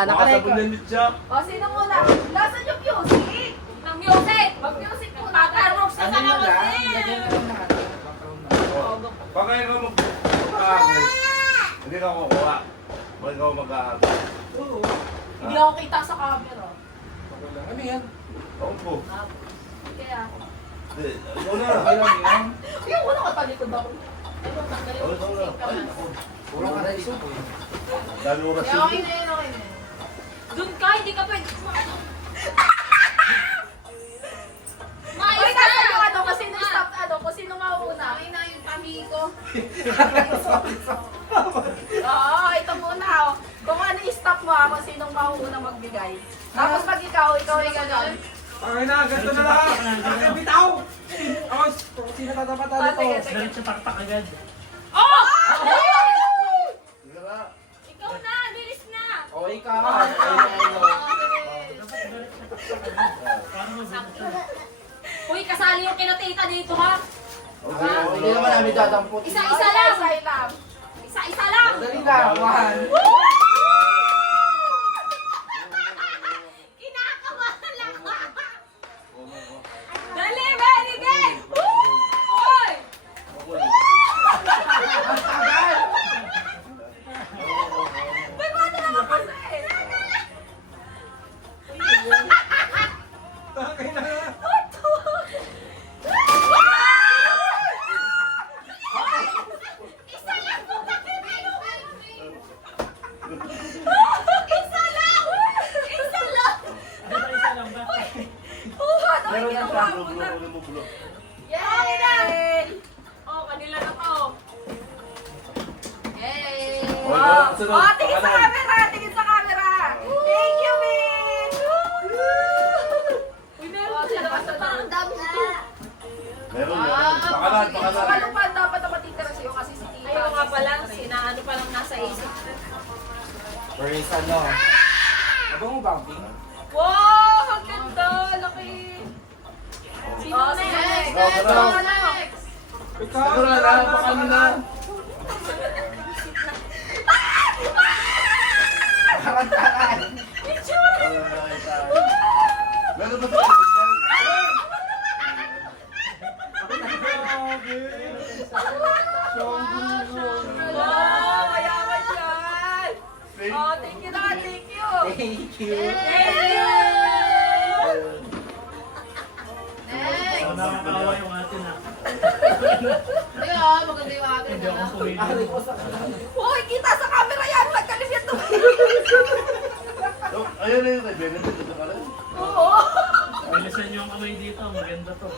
Nakasabon na nito siya. O, sino muna? Nasaan yung music? Ang music! Mag-music muna. Pagka-rooks na sa naman Baka ikaw mag-aagos. Hindi ka kukuha. Baka ikaw mag-aagos. Oo. Hindi ako kita sa camera. Ano yan? Ako po. Kaya, Ikaw na. Alam yan. yung una katalikod ako. Ayun, tanggalin mo. Ikaw na. Ay, ako. Puro ka na iso. Dami oras Kaya yun. okay na yun, okay na yun. Doon ka, hindi ka pwede kumakas. Uy, kasi yung ano, kung sino stop, ano, kung sino mauna. Ay na yung pamigo. Oo, ito muna, oh. Kung ano i-stop mo, kung sinong mauna magbigay. Tapos pag ikaw ay gagawin. Okay na, ganito na lang. Okay, bitaw! Ako, sino tatapatan nito? Diretso taktak agad. Oh! Sige na. Ikaw na, bilis na! O, ikaw. Uy, kasali yung kinatita dito, ha? Okay, Hindi naman namin dadampot. Isa-isa lang! Isa-isa lang! Dali na, one. Kinakabahan lang ako! Dali, very good! Uy! May paano naman kasi? Okay na. Isa lang po kasi Isa lang! Isa lang! Isa lang ba? Oh, ano yung Meron na ginawa siya. mo na? Bulo. Yay! Oh, kanila na to. Yay! Oh, Oh, sunod. oh, tingin sa Kanan. camera! Tingin sa camera! Thank you, Min! Uy, meron siya naman sa parang dami nito. Meron yan. Pakanan, Sa pakanan. kalupaan dapat na matitira sa'yo kasi si Tita. Ayaw nga pala, sinaano pa lang nasa isip. First, ano? Abang mo bumping? Wow! Ang ganda! Laki! Sino Oh, next? next. Sino Ikaw. next? Ikaw. Ito na lang, pakanan na. Karantaran. Meron ba ito? Wow! Mayaman yan! Oh, thank you na, thank you! Thank you. Yay! Ako nakakawa yung atin ah. Hindi ah, maganda yung akin. Hindi ako pumili. Ari ko sa Uy, kita sa camera yan! Magkalim yan to! Ayun na yun. Kay Benedict. Ito ka lang. Oo! Bilisan niyo ang kamay dito. Maganda to.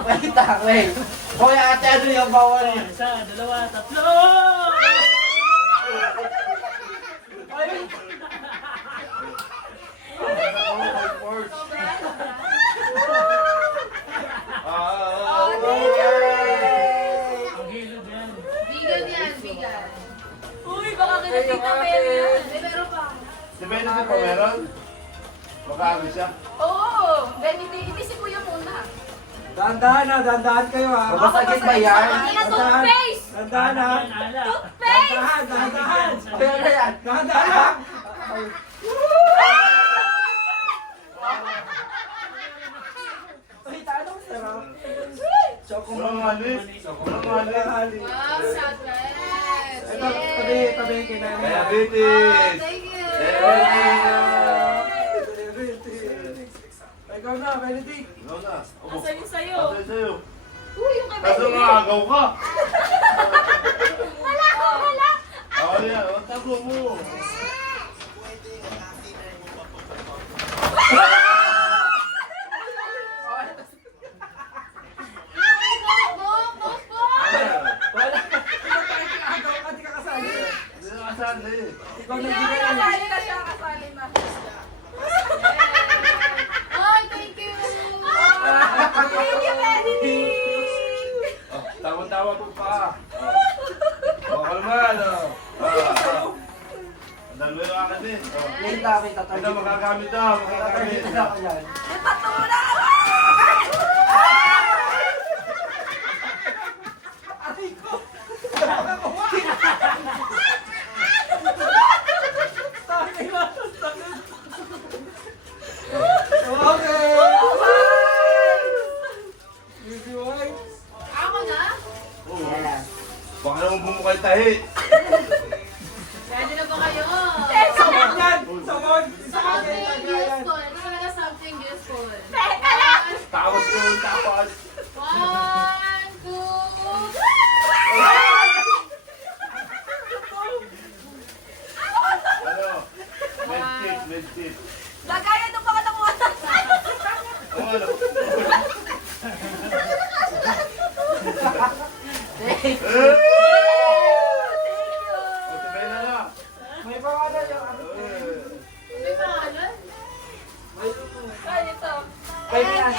Wait, wait. Hoy, ate, ano yung bawal niya? Isa, dalawa, tatlo! Ay, Oh, thank you! Ang hilod yan. Bigan yan, bigan. Uy, baka kinating na meron yan. May meron pa. Si Benedict pa meron? Makaagos siya. Oo! Benedict, hindi si Kuya muna. dahan-dahan na, dahan-dahan kayo ha. Babasagin ba yan? Ina, Dahan-dahan. toothpaste! Dahan-dahan ha. Ala. Toothpaste! Dahan-dahan, dahan-dahan. Sabi- Ayan na yan. Dahan-dahan lang. Ay, tanong sarap. Choco Walang halis. Walang halis. Wow, chocolate! Ito, tabi kay nanay. Diabetes. Thank you! Ikaw na, Benedict. Ikaw na. Opo. Asan yung sa'yo? Asan sa'yo? Uy, yung kay Kaso Benedict! nga agaw ka. Wala ko, wala! Ako yan. Ang tago mo. Wala. Agaw ka, di ka kasali. Hindi na kasali. Ikaw na Hindi, ginagawa. kasali na siya, kasali na. Ay, thank you! Thank you, Benedict! Oh, tawa-tawa po pa. Oh, kalman. Ang dalawa yung akin din. Oh. Wait lang, may Ito, tatagin. magagamit na. Magagamit. Tatagin na ako yan. May tatlo na! Aray ko. Tangay mo. tahi. Ready na ba kayo? Sabon yan! Sabon! Something useful. Ito talaga something useful. Teka lang! Tapos yun, tapos. 1, 2, Ano? Medkit, medkit. Lagayan ng mga nakuha. O ano? O, sabay na na. May pangalan yung ano. may pangalan? Ay, ito. Ay, may ano.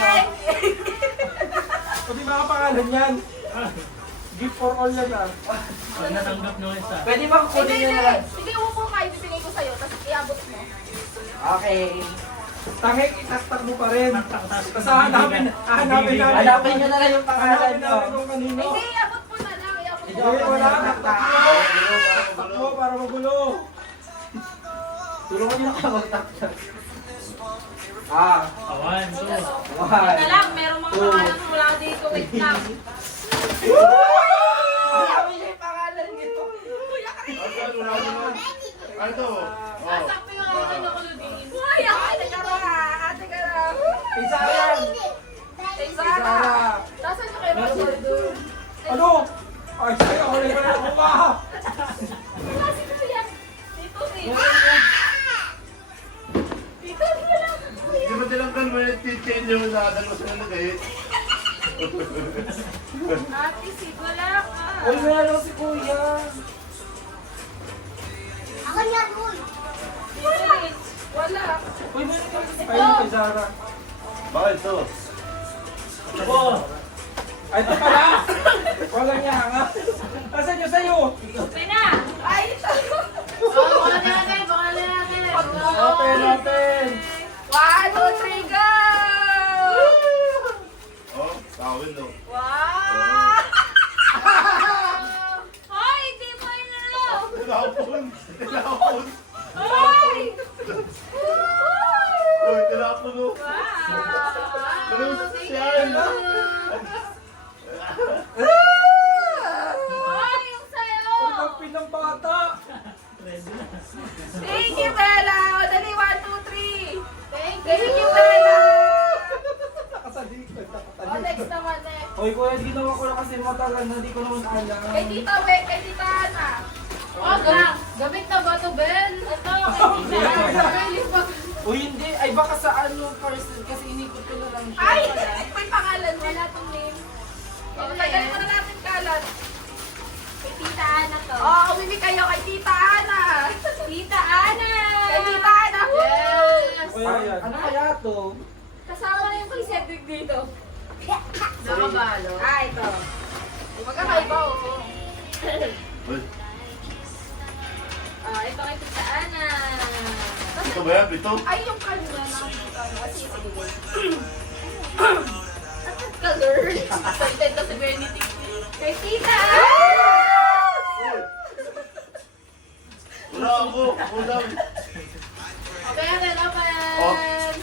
O di ba ang pangalan yan? Gift for all yan ah. Pag natanggap nung isa. Pwede ba Hindi, kunin nyo na lang? Sige, upo ka. Ibibigay ko sa'yo. Tapos iabot mo. Okay. Tangik, itastak mo pa rin. Tak-tak-tak. Tapos hahanapin namin. Hanapin nyo na lang yung pangalan Hanapin nyo. namin kung kanino. Hindi, iabot mo na lang. Iabot mo. Hindi, wala. Takbo para magulo. Tulungan nyo na ka magtaktak. Ah. Awan, so. Teka lang, merong mga pangalan na wala dito. Wait lang. Hanapin nyo yung pangalan nyo. Ano, wala naman. Ano to? Asak mo yung ako na kulubin. Ay, ate ka na. Ate ka na. Isa yan. Kay Zara. Nasaan yung kay Roger doon? Ano? Ay, sa'yo. Ako na yung nakuha. Kasi ko yan. Dito, dito. Dito, dito lang. Di ba tinanggal mo yung titin yung nadalo sa nalagay? Ate, Sid, wala ka. Uy, meron si Kuya. Wala. Wala. Uy, meron kami si Ayun kay Zara. Bakit to? Ako. Ay, ito pala. Walang niya nga. Nasaan yung sa'yo? Okay na! Ay, ito. Baka natin, baka natin. Open, open. 1, 2, 3, go! Oh, tawin no. Wow! Hoy, hindi mo inalo! Tinapon! Tinapon! Ay! Uy, tinapon no. Ano yan? Hoy, yung sa'yo! Uy, nagpin ng bata. Ready na. Thank you, Bella! O, dali, 1, 2, 3. Thank Thank you, Bella! Nakasalikod, O, nakatalikod. next naman, next. Uy, Kuya, ginawa ko na kasi matagal na di ko naman alam. Kay Tita We, kay Tita Ana. Oh, gamit na ba ito, Ben? Ito, kay Tita. Uy, hindi. Ay, baka sa ano first kasi inikot ko na lang siya. Ay, may pangalan. Wala tong name. O, tagalin mo na natin kalat. Kay Tita Ana to. Oo, umiwi kayo kay Tita Ana. Tita Ana! Kay Tita Ana. Yes! Kuya, yan. Ano kaya to? Kasama na yung kay Cedric dito. Nakabalo. Ah, ito. Magkakaiba, oo. Uy, Ito kay Tita Ana. ito ba yan? Ito? Ay, yung kanina nakikita mo. Kasi, sige. Color. Excited na si Benedict. Kay Tita Ana. Wala ako. Ulam. Open, open! Open.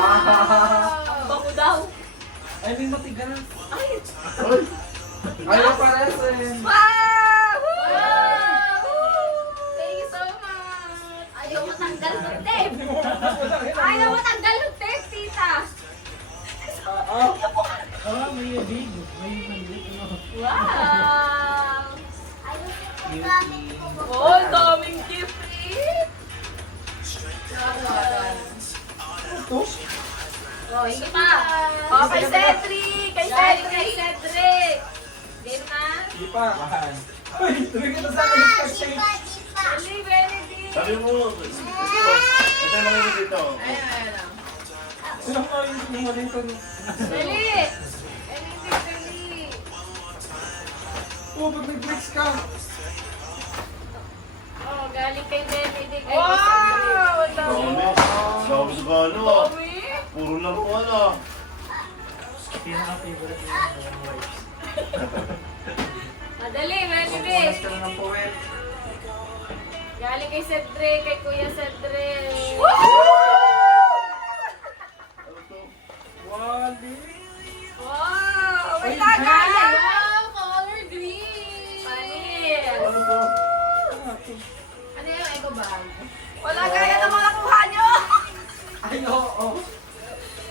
Wow! Bango daw. Ay, may matigas. Uy, Ayaw para rin. Wow! Wow! Thank you so much. Ayaw mo tanggal ng tape! Ayaw mo tanggal ng tape, tita! Ah, may big. May maliit. Ano? Wow! Oh, daming gift eh. Oh, hindi pa! Oh, kay Cedric. Kay Galing kay Cedric. Cedric! Game na? Hindi pa. Uy, tumigil na sa akin. Nagtag-tape. Dali, Benedict. sabi mo. Ito lang yung dito. Ayun, ayun. Sino ko yung maling ko? Dali! Dali! Oh, pag nag-flex ka. Oh, galing kay Benedict. Wow! Ang Dami. dami. Dami sa gano ah. Dami. Puro lang po ano. Pinaka-favorite niya yung wipes. Madali, Benedict! Punas ka na ng puwet. Galing kay Cedric, kay Kuya Cedric. Ano to? Wali. Wow! May Ay, tagayan. Wow! bag. Wala gaya ng mga nakuha nyo. Ay, oo.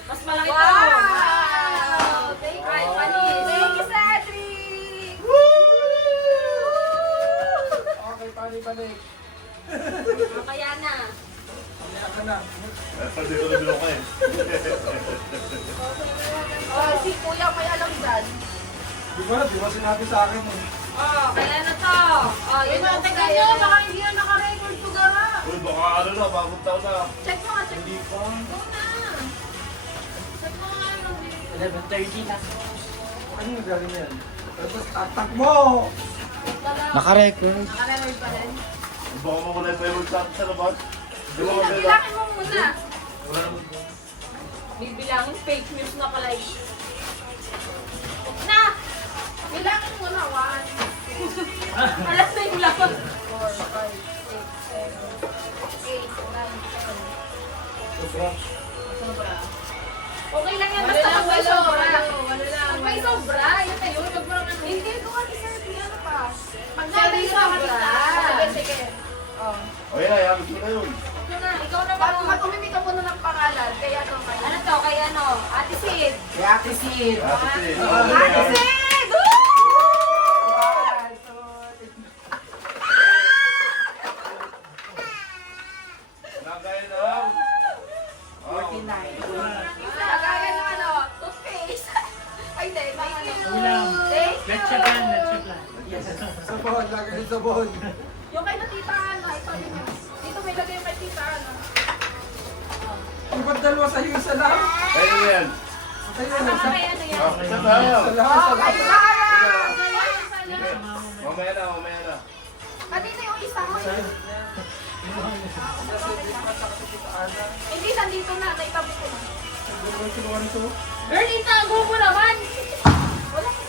Mas malaki to. Wow! Thank you, Ay, Panis. panis. Thank you, Cedric. Okay, panik. Kaya na. Kaya ka na. Hindi ko na bilok eh. Oh, si Kuya may alam dyan. Di ba sinabi sa akin eh. Oh, kaya na to. Oh, yun na. Teka nyo, baka hindi na naka-record to gara. Uy, baka ano na, bagong taon na. Check mo nga, check Hindi ko. Go na. Check mo nga yung 11:30 na. Ano yung galing yan? Tapos tatak mo! Naka-record. naka-record pa rin. Baka mawala yung payroll sa labas. Di ba Bilangin mawala? mo muna. Wala naman. Bibilangin fake news na pala yun. Na! Bilangin mo na. 1, 2, Alas na yung lakas. 4, 5, 6, 7, 8, 9, 10. Sobra. Sobra. Okay lang yan, Wala basta lang, pag may wala, sobra. wala lang. Pag may sobra, yun na yun. Wag mo lang ano. Hindi ko kasi sir, ano pa. Pag Sabi may ko, sobra. makita. Sige, sige. Oh. O yan, hayaan ko na yun. Ito na, ikaw na Pag ba? umimik ka muna ng pangalan, kaya ano kayo. Ano to? Kaya ano? Ate Sid. Kaya Ate Sid. Ate, Ate Sid! Woo! Nagaya na lang. 49. Kagaya ng ano, toothpaste. Ay, hindi. Thank you. Ulam. Thank you. Let's check yan, let's check yan. Sabon, lagi din sabon. Yung kay na Tita Ana, ito yun yun. Dito may lagay yung kay Tita Ana. Yung ba't dalawa sa'yo isa lang? Kaya na yan. Sa'yo Baka isa. kaya ano yan? Ah, isa tayo. Isa lang, Oh, isa kay lang. Zara! Mamaya na, mamaya na. Kanina yung isa. Kasi di pa sa Tita Ana. Hindi, nandito na. Naitabi ko na. Dalawa kinuha nito. Girl, itago mo naman! Wala ko.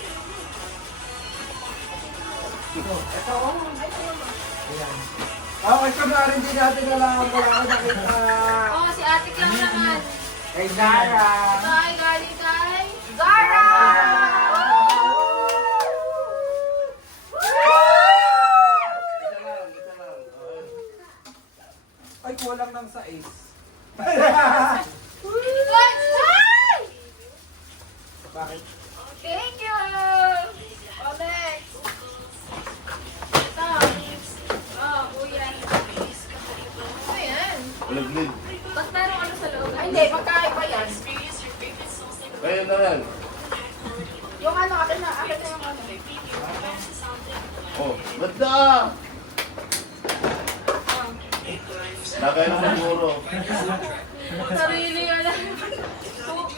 Ito, oh. Ay, ayun ba? Okay, kunwari hindi natin alam. Wala ko nakita. Oh, si ate lang naman. Kay Zara. Kay, galing kay. Zara! Isa lang, isa lang. Ay, kulang ng sa ace. Ay! Bakit? Thank you! Oh, next. Ito. Oh, kuya. Ano yan? Walang lead. Ba't meron ano sa loob? Ay, hindi. Magkaiba yan. Kaya na yan. Yung ano, akin na yung ano. Oh, banda! Nagaya na siguro. Sarili yan.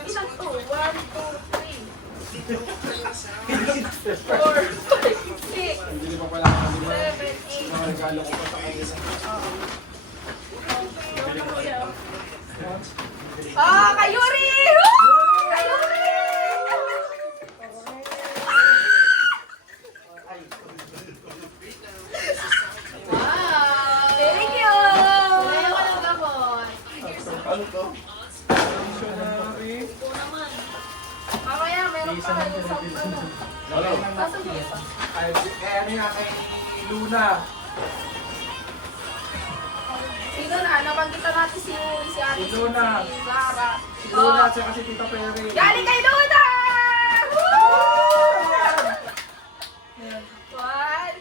Isang to. 1, 2, 3. 4, 5, 6, Hindi pa pala ako. 7, 8. Mga regalo ko pa sa kanila. Ah, Kayuri! Woo! Kayuri! Wow! Thank you! Kaya ko ng gamot. Ano to? Missionary. Ito naman. Mamaya, meron pa kayo sa ano. Ano? Kaso yung isa. Ay, kaya ano nga kay Luna. Sino na? Nabanggitan natin si Ate Si Luna. si Zara. Si Luna at saka si Tita Perry. Galing kay Luna! Woo! One.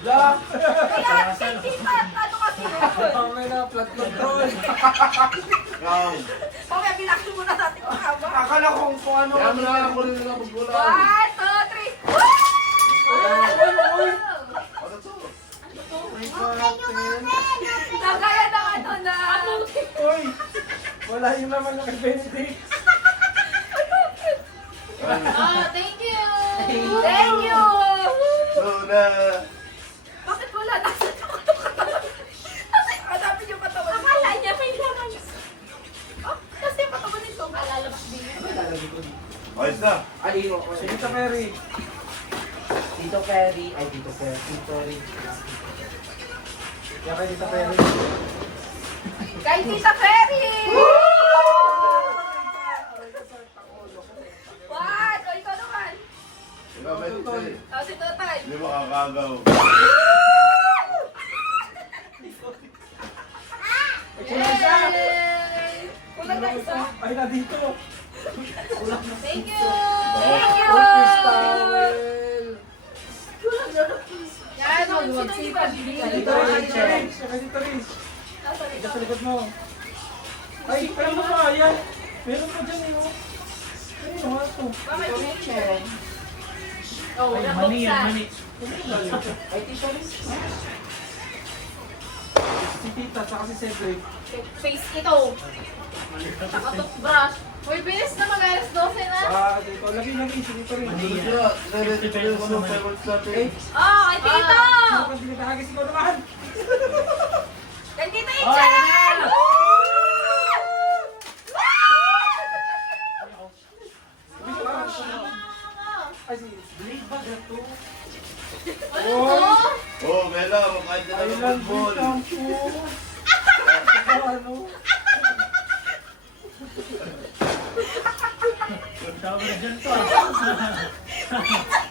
Jack! Kaya, tita, ano kasi yun? Okay na, flood control. Ikaw. Mamaya, binaksin muna natin kung haba. Akala ko kung ano. Kaya mo na ako rin na pagbulan. 1, 2, 3. Woo! Ano to? Nagaya ng ano na. Uy! Wala yung naman ng kay Benedict. Oh, thank you! Thank you! Luna. Bakit wala? Nasa yung katawan. Nasa yung hanapin yung katawan. Akala niya may laman. Oh, nasa yung katawan nito. Malalabas din. Ayos na. Ay, oo. Si Tita Perry. Tito Perry. Ay, Tito Perry. Tito Rin. Kaya kay Tita Perry. Kay Tita Ferry! What? O, ikaw naman. Ikaw, Betty. O, si Totoy. Hindi mo kakagaw. Ay, na dito. Thank you! Thank you! Office towel. Yan, magsipag. Dito rin, dito rin. Dito rin. Dito sa likod mo. Ay, kaya mo pa, yan. Meron pa dyan, eh, oh. Ano nga ito? Oh, Ay, mani yan, nabuksan. mani. Ay, tito rin. Si Tita, saka si Cedric. Face ito. Saka toothbrush. Uy, bilis na mag-alas 12 na. Dito. Lagi, si Tito rin. Mani yan. Kaya, nare-ready ko ng favorites natin. Oh, kay Tito! Sige, tahagis ikaw naman. Kay Tito Oh, Ichel! yan na! Ay, si Blade bag na to. Ano to? Oh, Bella, makain ka na ng Island football. shampoo. Ano? Tawag na dyan to.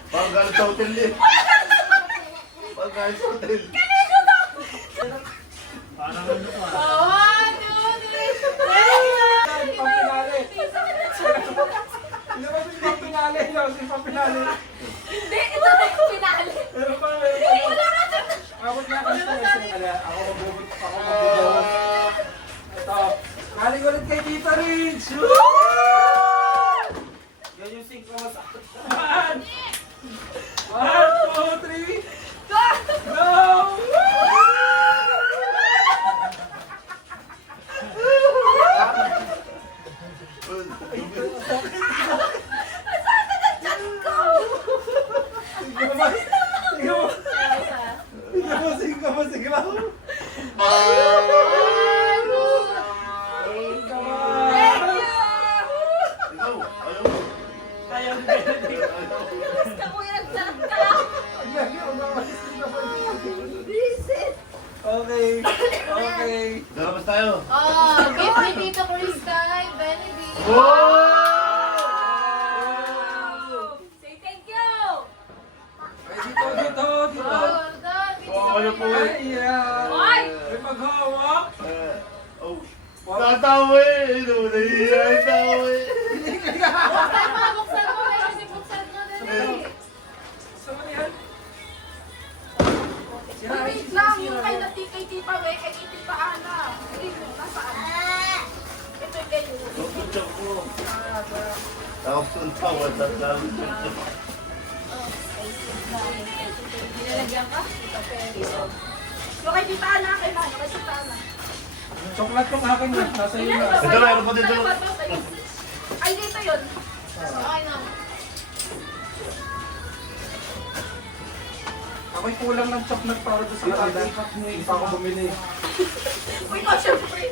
Pagkalit sa hotel din. Pagkalit sa hotel. Parang ano to ah. Oh, 1, 2, 3. Ay, pampinali. Ilabas mo si pampinali. Ilabas mo si pampinali. Hindi, ito na yung pinali. Meron pa, Hindi, wala ka dyan. Abot nga kasi ako magbubot. Ako magbubot. Ito. Galing ulit kay Tita Ridge. Yan yung sink ko masakit. 1, 2, 3. Go! Sige ba? Sige mo. Sige mo. Sige mo. Ikaw, ayaw mo. Ayaw ni Benedict. Basta ko yung nagsalat ka. Okay. Okay. Lalabas tayo. Oh, gift ni Tito Chris kay Benedict. Say thank you. Ay, dito. Oh, done. Oh, ano po eh. Ayan. Oy! May paghawak. Oh. Tatawa eh. Nahihiya tao eh. Buksan mo. May kasi buksan mo dali. Gusto mo yan? Wait lang, yung kay Tita Wey, kay Tita Ana. Hindi mo, nasaan? Ito yung kayo. Tututok ko. Tapos yung tawa, tatawag ko. Nilalagyan ka? Tito Perry. Yung kay Tita Ana, kay Mano, kay Tita Ana. Chocolate yung akin na. Nasa iyo na. Ito, meron pa dito. Sa'yo ba to? Sa'yo. Ay, dito yun. Okay na. Ako'y kulang ng chocolate para doon sa kada. Hindi pa ako bumili. Uy, ko, syempre.